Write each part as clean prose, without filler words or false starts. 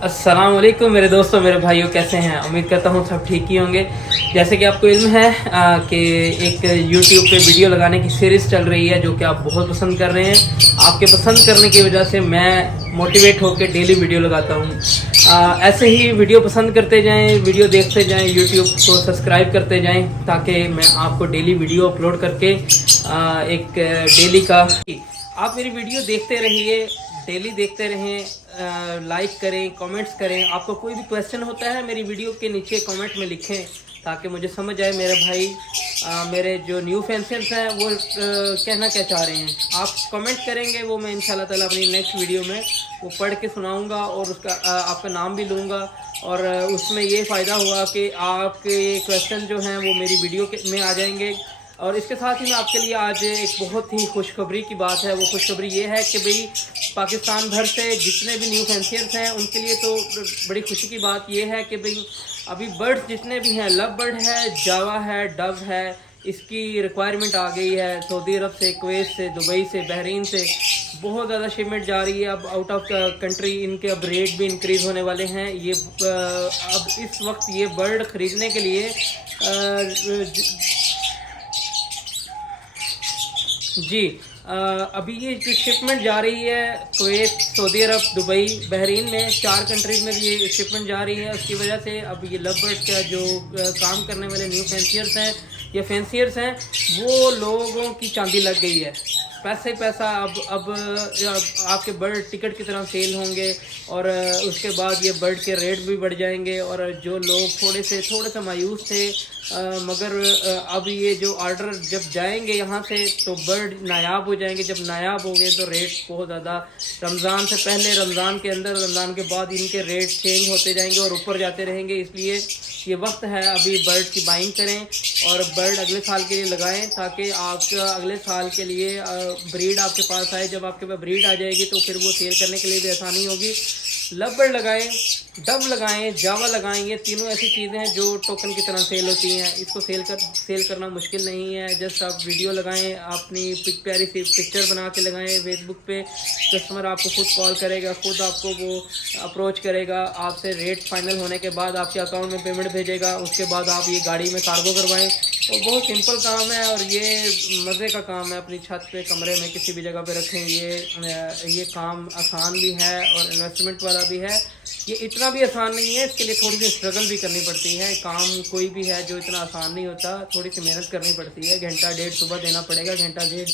अस्सलाम वालेकुम मेरे दोस्तों, मेरे भाइयों, कैसे हैं? उम्मीद करता हूँ सब ठीक ही होंगे। जैसे कि आपको इल्म है कि एक यूट्यूब पे वीडियो लगाने की सीरीज़ चल रही है जो कि आप बहुत पसंद कर रहे हैं। आपके पसंद करने की वजह से मैं मोटिवेट होकर डेली वीडियो लगाता हूँ। ऐसे ही वीडियो पसंद करते जाएं, वीडियो देखते जाएं, यूट्यूब को सब्सक्राइब करते जाएं ताकि मैं आपको डेली वीडियो अपलोड करके एक डेली का आप मेरी वीडियो देखते रहिए, डेली देखते रहें, लाइक करें, कमेंट्स करें। आपको कोई भी क्वेश्चन होता है मेरी वीडियो के नीचे कमेंट में लिखें ताकि मुझे समझ आए मेरे भाई, मेरे जो न्यू फैंसर्स हैं वो कहना क्या चाह रहे हैं। आप कमेंट करेंगे वो मैं इंशाल्लाह ताला अपनी नेक्स्ट वीडियो में वो पढ़ के सुनाऊंगा और उसका आपका नाम भी लूँगा। और उसमें ये फ़ायदा हुआ कि आपके क्वेश्चन जो हैं वो मेरी वीडियो में आ जाएंगे। और इसके साथ ही मैं आपके लिए आज एक बहुत ही खुशखबरी की बात है। वो खुशखबरी ये है कि भाई पाकिस्तान भर से जितने भी न्यू फैंसियर्स हैं उनके लिए तो बड़ी खुशी की बात ये है कि भाई अभी बर्ड्स जितने भी हैं, लव बर्ड है, जावा है, डव है, इसकी रिक्वायरमेंट आ गई है सऊदी अरब से, कुवैत से, दुबई से, बहरीन से बहुत ज़्यादा शिपमेंट जा रही है। अब आउट ऑफ कंट्री इनके अब रेट भी इंक्रीज़ होने वाले हैं। ये अब इस वक्त ये बर्ड ख़रीदने के लिए जी अभी ये जो शिपमेंट जा रही है कुवैत, सऊदी अरब, दुबई, बहरीन में 4 कंट्रीज़ में ये शिपमेंट जा रही है। उसकी वजह से अब ये लव बर्ड्स का जो काम करने वाले न्यू फैंसियर्स हैं या फैंसियर्स हैं वो लोगों की चांदी लग गई है। पैसे पैसा अब आपके बर्ड टिकट की तरह सेल होंगे और उसके बाद ये बर्ड के रेट भी बढ़ जाएंगे। और जो लोग थोड़े से मायूस थे मगर अब ये जो ऑर्डर जब जाएंगे यहाँ से तो बर्ड नायाब हो जाएंगे। जब नायाब होंगे तो रेट बहुत ज़्यादा रमज़ान से पहले, रमज़ान के अंदर, रमज़ान के बाद इनके रेट चेंज होते जाएंगे और ऊपर जाते रहेंगे। इसलिए ये वक्त है अभी बर्ड की बाइंग करें और बर्ड अगले साल के लिए लगाएं ताकि आपका अगले साल के लिए ब्रीड आपके पास आए। जब आपके पास ब्रीड आ जाएगी तो फिर वो सेल करने के लिए भी आसानी होगी। लव बर्ड लगाएं, डब लगाएं, जावा लगाएं, ये तीनों ऐसी चीज़ें हैं जो टोकन की तरह सेल होती हैं। इसको सेल करना मुश्किल नहीं है। जस्ट आप वीडियो लगाएं, अपनी प्यारी सी पिक्चर बना के लगाएं फेसबुक पे, कस्टमर आपको खुद कॉल करेगा, खुद आपको वो अप्रोच करेगा, आपसे रेट फाइनल होने के बाद आपके अकाउंट में पेमेंट भेजेगा। उसके बाद आप ये गाड़ी में कार्गो करवाएं। और बहुत सिंपल काम है और ये मज़े का काम है। अपनी छत पे, कमरे में, किसी भी जगह पे रखें। ये काम आसान भी है और इन्वेस्टमेंट वाला भी है। ये इतना भी आसान नहीं है, इसके लिए थोड़ी सी स्ट्रगल भी करनी पड़ती है। काम कोई भी है जो इतना आसान नहीं होता, थोड़ी सी मेहनत करनी पड़ती है। घंटा डेढ़ सुबह देना पड़ेगा, घंटा डेढ़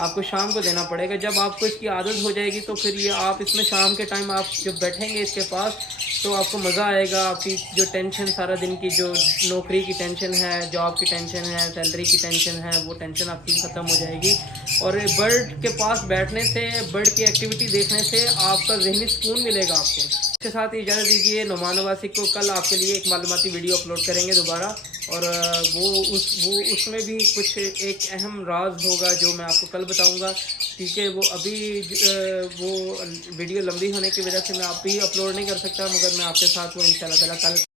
आपको शाम को देना पड़ेगा। जब आपको इसकी आदत हो जाएगी तो फिर ये आप इसमें शाम के टाइम आप जब बैठेंगे इसके पास तो आपको मज़ा आएगा। आपकी जो टेंशन सारा दिन की, जो नौकरी की टेंशन है, जॉब की टेंशन है, सैलरी की टेंशन है, वो टेंशन आपकी ख़त्म हो जाएगी। और बर्ड के पास बैठने से, बर्ड की एक्टिविटी देखने से आपका ज़हनी सुकून मिलेगा आपको। इसके साथ ही इजाज़त दीजिए। नुमान वासी को कल आपके लिए एक मालूमाती वीडियो अपलोड करेंगे दोबारा। और वो उसमें भी कुछ एक अहम राज होगा जो मैं आपको कल बताऊंगा। ठीक है, वो अभी वो वीडियो लंबी होने की वजह से मैं आप भी अपलोड नहीं कर सकता, मगर मैं आपके साथ वो इंशाल्लाह ताला कल